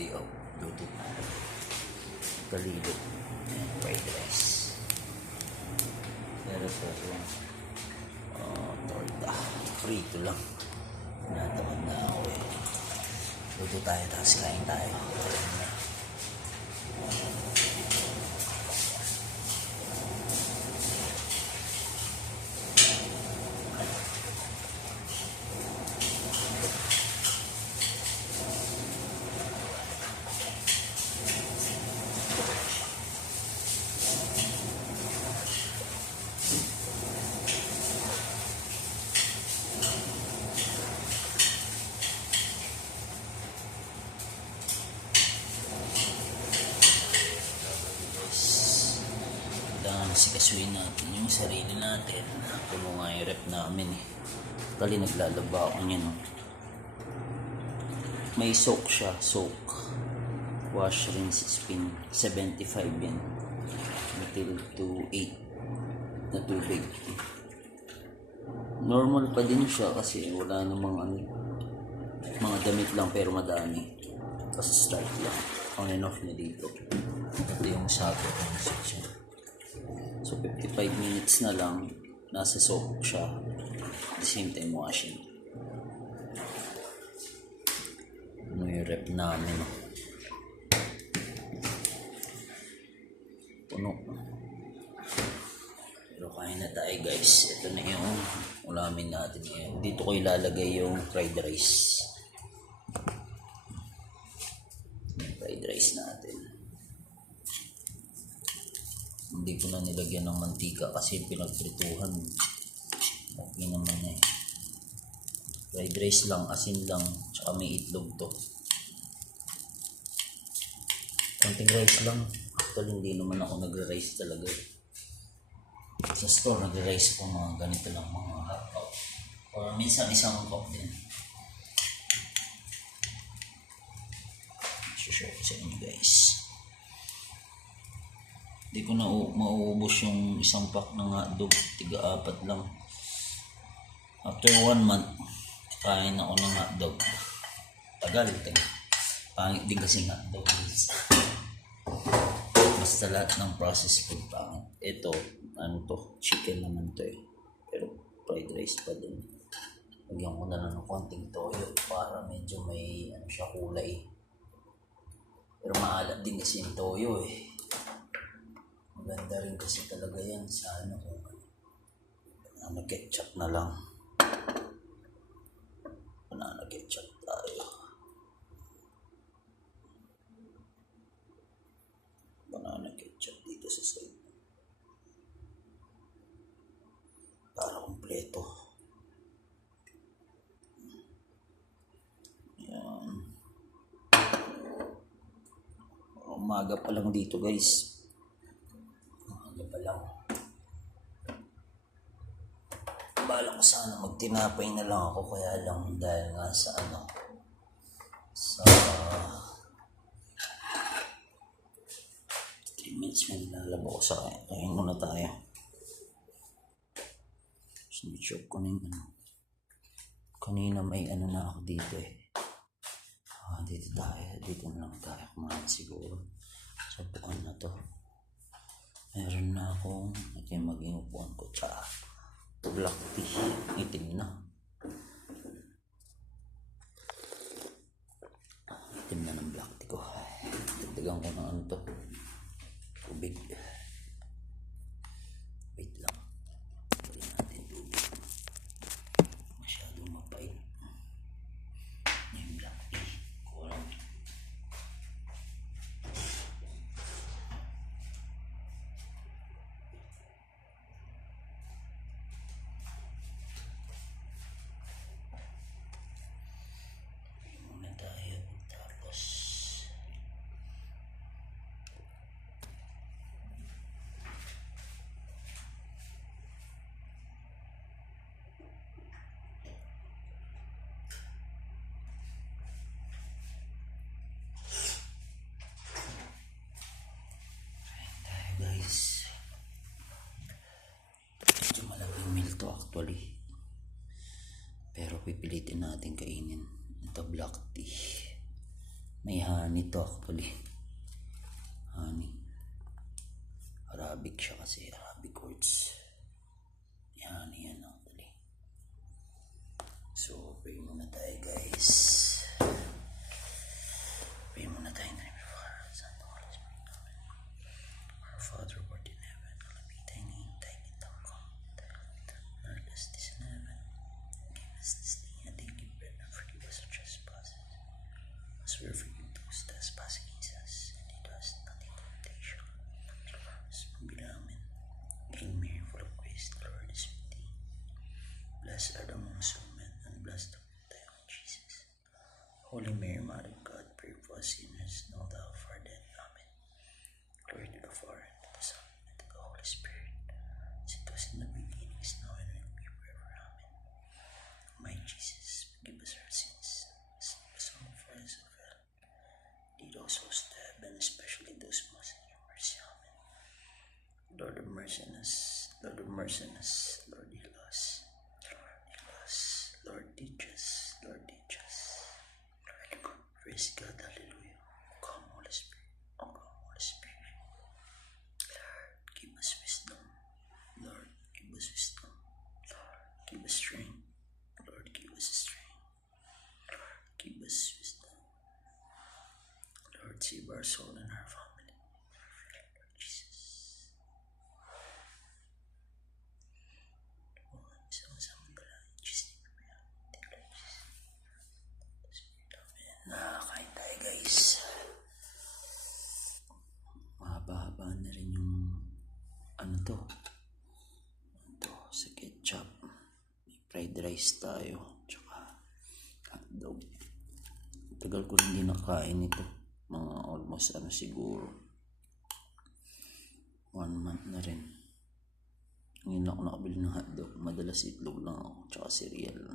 Day of luto tayo. Kalilot. Fried rice. Pero torta. Frito lang. Natamad na ako eh. Luto tayo tapos kain tayo. Sikasuin natin yung sarili natin. Puno nga yung rep namin eh. Kali naglalaba ako niya no. May soak siya. Soak. Wash, rinse, spin. 75 yan. Until to 8 na tubig. Normal pa din siya kasi wala namang mga damit lang pero madami. Kasi start lang. On and off niya dito. Ito yung socket ng section. So 55 minutes na lang, nasa soak siya. At the same time washing. Ano yung rep namin? Puno. Pero kain na tayo guys. Ito na yung ulamin natin ngayon. Dito ko ilalagay yung fried rice. Fried rice natin. Hindi ko na nilagyan ng mantika kasi pinagprituhan. Okay naman na eh. Fried rice lang, asin lang, tsaka may itlog to. Konting rice lang. Actually hindi naman ako nagre-rice talaga. Sa store nagre-rice ko mga ganito lang, mga half cup. Or minsan isang cup din. Share ko sa inyo guys. Hindi ko na mauubos yung isang pack ng hotdog. Tiga-4 lang. After 1 month, kain ako ng hotdog. Tagal. Pangit din kasi hotdog. Basta lahat ng process food pangit. Ito, chicken naman to eh. Pero fried rice pa din. Lagyan ko na lang ng konting toyo para medyo may siya kulay. Pero maalat din kasi yung toyo eh. Maganda rin kasi talaga yan sa banana ketchup na lang. Banana ketchup tayo. Banana ketchup dito sa side. Para kompleto. Yan. Umaga pa lang dito guys. Pa lang. Bala ko sana magtinapay na lang ako kaya lang dahil nga sa sa 3 minutes may nilalaba ko sa kain muna tayo. Sinitshop ko na yung kanina may na ako dito eh. Dito na lang tayo kumain siguro sa bukan na to. Meron na akong maging upuan ko tsaka black tea. Itim na. Itim na ng black tea ko. Dagdagan ko ng tubig. Wait lang. Pwede natin tubig. Masyadong mapait. Yung black tea. Kurang. Actually, pero pipilitin natin kainin ito black tea. May honey to actually. Honey. Arabic siya kasi. Arabic words. May honey yan actually. So, pray muna tayo guys. Pray muna tayo. Santo Holy Spirit. Amen. Our Father, who art in heaven, hallowed be thy name. Thy kingdom come. Lord, as it is in heaven. Give us this day our daily bread, and forgive us our trespasses, as we forgive those that trespass against us, and lead us not into temptation, but deliver us from evil. Amen. Hail Mary, full of grace, the Lord is with thee. Blessed art thou amongst women, and blessed the fruit of thy womb, Jesus. Holy Mary, Mother of God, pray for us sinners, now thou for our death. Amen. Glory to the Father, and to the Son, and to the Holy Spirit, as it was in the beginning, is now, and will be forever. Amen. My Jesus, forgive us our sins, save us from the fires of hell. Lead all souls to heaven, especially those most in your mercy. Amen. Lord of mercy on us, Lord of mercy on us, Lord heal us. Lord heal us, Lord teach us, Lord teach us. Praise God, hallelujah. O come, Holy Spirit, O come, Holy Spirit. Lord, give us wisdom. Lord, give us wisdom. Lord, give us strength. Lord, give us strength. Lord, give us wisdom. Lord, save our soul and our family. Lord Jesus. Sama-sama dalangin. Jesus, Lord Jesus. Nakakain tayo guys. Mahaba-haba na rin yung sa ketchup. May fried rice tayo, tsaka hotdog. Tagal ko rin din nakain ito. Mga almost siguro 1 month na rin. Ngayon ako nakabili ng hotdog. Madalas itlog lang ako, tsaka cereal.